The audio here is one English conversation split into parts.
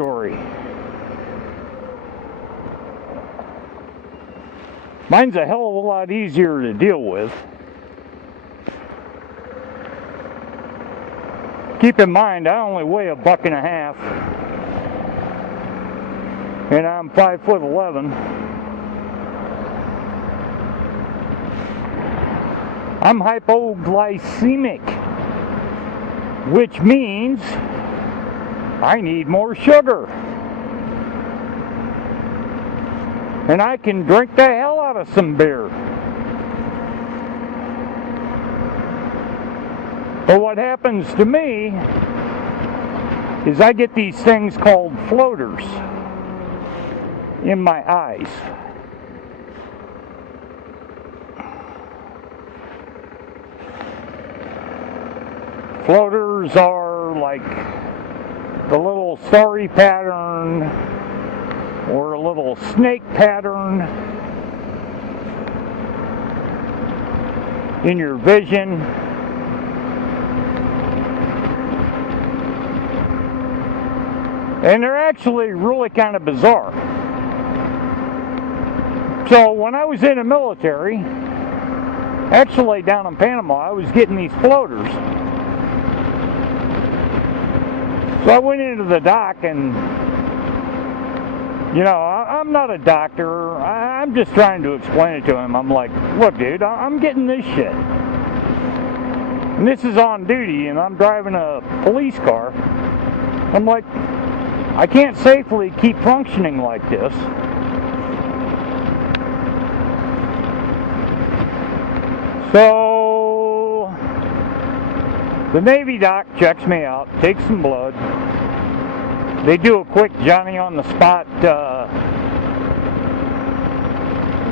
story. Mine's a hell of a lot easier to deal with. Keep in mind, I only weigh a buck-and-a-half, and I'm 5'11". I'm hypoglycemic, which means I need more sugar. And I can drink the hell out of some beer. But what happens to me is I get these things called floaters in my eyes. Floaters are like the little starry pattern or a little snake pattern in your vision. And they're actually really kind of bizarre. So when I was in the military, actually down in Panama, I was getting these floaters. So I went into the dock and, you know, I'm not a doctor. I'm just trying to explain it to him. I'm like, look, dude, I'm getting this shit. And this is on duty, and I'm driving a police car. I'm like, I can't safely keep functioning like this. So the Navy doc checks me out, takes some blood. They do a quick Johnny on the spot,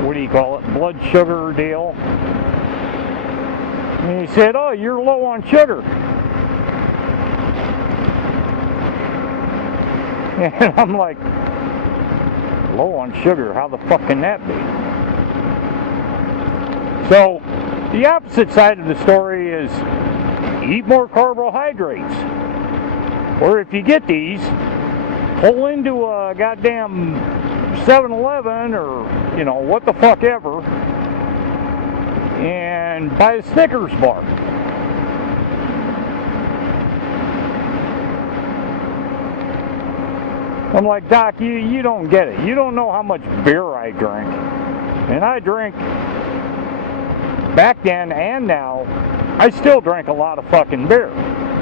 what do you call it, blood sugar deal. And he said, oh, you're low on sugar. And I'm like, low on sugar, how the fuck can that be? So, the opposite side of the story is eat more carbohydrates. Or if you get these, pull into a goddamn 7-Eleven or, you know, what the fuck ever, and buy a Snickers bar. I'm like, Doc, you don't get it. You don't know how much beer I drink. And I drink, back then and now, I still drink a lot of fucking beer.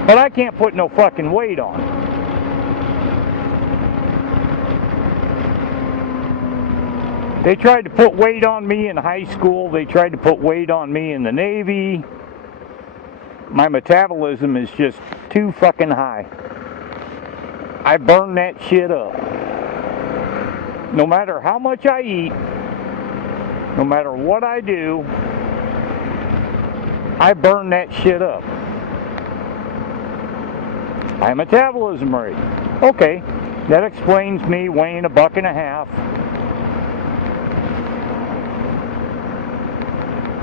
But I can't put no fucking weight on. They tried to put weight on me in high school. They tried to put weight on me in the Navy. My metabolism is just too fucking high. I burn that shit up. No matter how much I eat, no matter what I do, I burn that shit up. High metabolism rate. Okay, that explains me weighing a buck-and-a-half.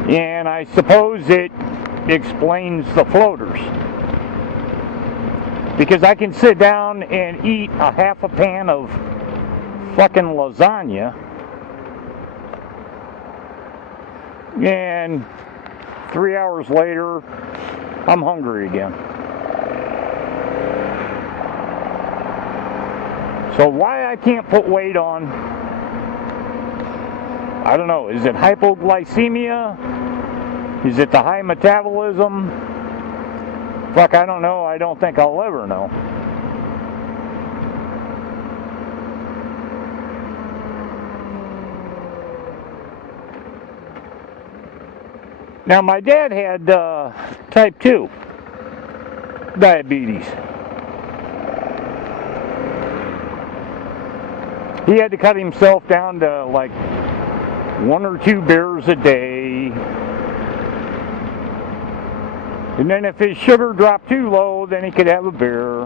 And I suppose it explains the floaters. Because I can sit down and eat a half a pan of fucking lasagna, and 3 hours later, I'm hungry again. So why I can't put weight on, I don't know. Is it hypoglycemia? Is it the high metabolism? Fuck, I don't know. I don't think I'll ever know. Now, my dad had type 2 diabetes. He had to cut himself down to like 1 or 2 beers a day. And then if his sugar dropped too low, then he could have a beer.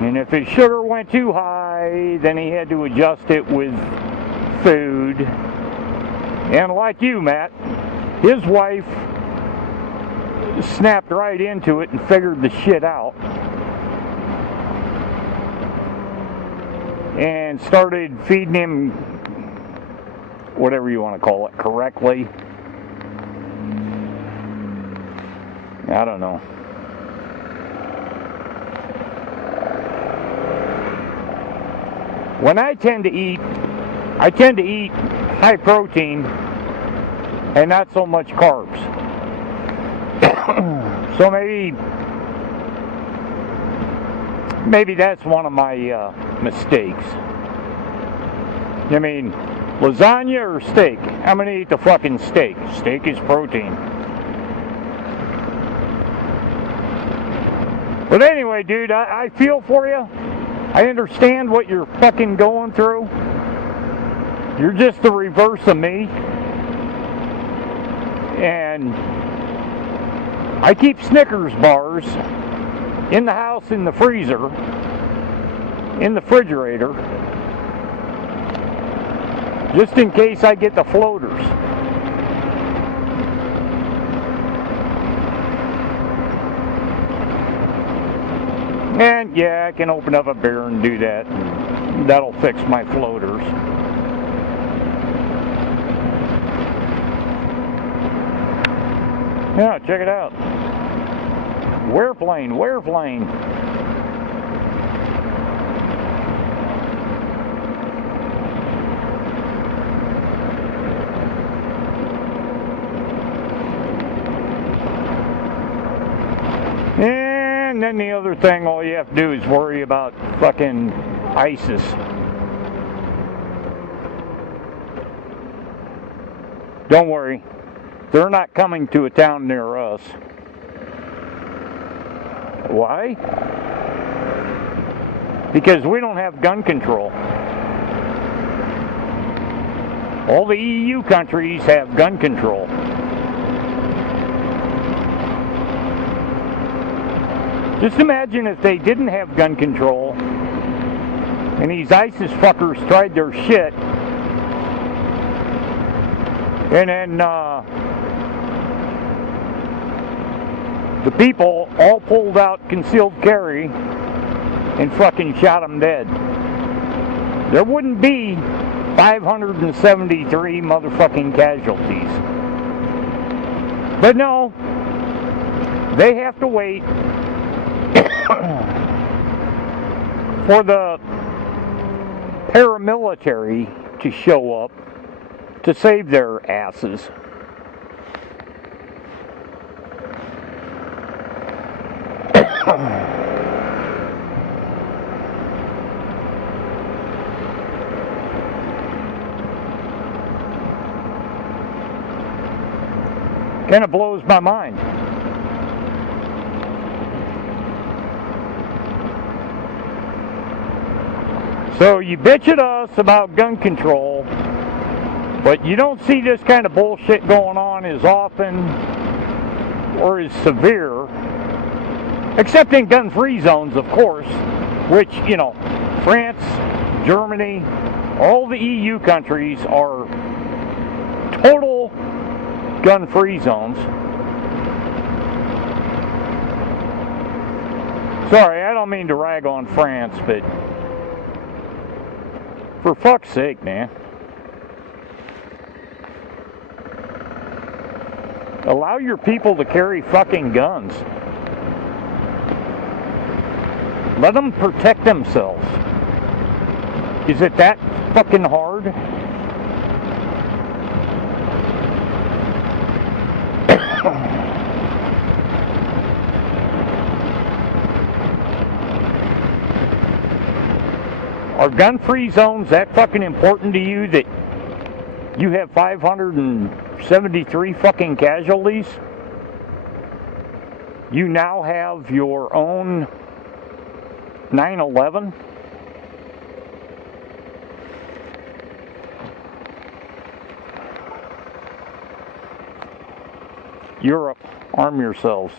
And if his sugar went too high, then he had to adjust it with food. And like you, Matt, his wife snapped right into it and figured the shit out. and started feeding him, whatever you want to call it, correctly. I don't know. When I tend to eat high protein and not so much carbs. So maybe that's one of my mistakes. I mean, lasagna or steak? I'm gonna eat the fucking steak. Steak is protein. But anyway, dude, I feel for you. I understand what you're fucking going through. You're just the reverse of me. And I keep Snickers bars in the house, in the freezer, in the refrigerator, just in case I get the floaters. And yeah, I can open up a beer and do that. And that'll fix my floaters. Yeah, check it out. Airplane. And then the other thing, all you have to do is worry about fucking ISIS. Don't worry. They're not coming to a town near us. Why? Because we don't have gun control. All the EU countries have gun control. Just imagine if they didn't have gun control and these ISIS fuckers tried their shit, and then the people all pulled out concealed carry and fucking shot them dead. There wouldn't be 573 motherfucking casualties. But no, they have to wait for the paramilitary to show up to save their asses. Kind of blows my mind. So you bitch at us about gun control, but you don't see this kind of bullshit going on as often or as severe, except in gun-free zones, of course, which, you know, France, Germany, all the EU countries are total gun-free zones. Sorry, I don't mean to rag on France, but for fuck's sake, man. Allow your people to carry fucking guns. Let them protect themselves. Is it that fucking hard? Are gun-free zones that fucking important to you that you have 573 fucking casualties? You now have your own 9/11? Europe, arm yourselves.